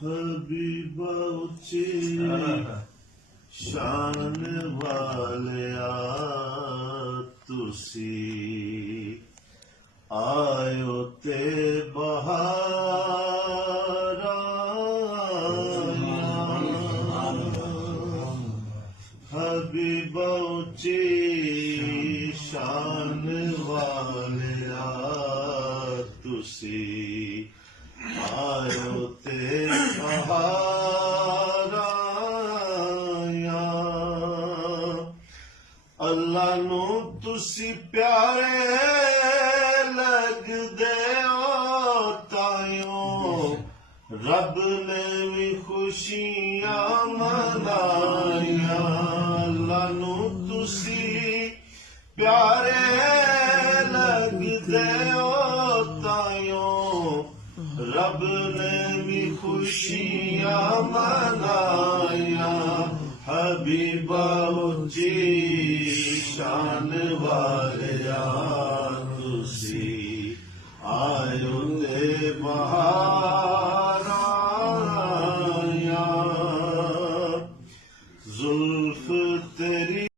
Habiba ऊंची शान वालिया तुसी आयो ते बहारा हबीबा ऊंची शान वालिया तुसी आयो ते बहारा अल्लाह नू तुसी प्यारे लगदे हो तायो रब ने भी खुशियां मनाइया अल्लाह नू तुसी प्यारे लगदे हो तायो रब ने भी खुशियां मनाया हबीबा ऊंची शान वालिया तुसी आयो ते बहारा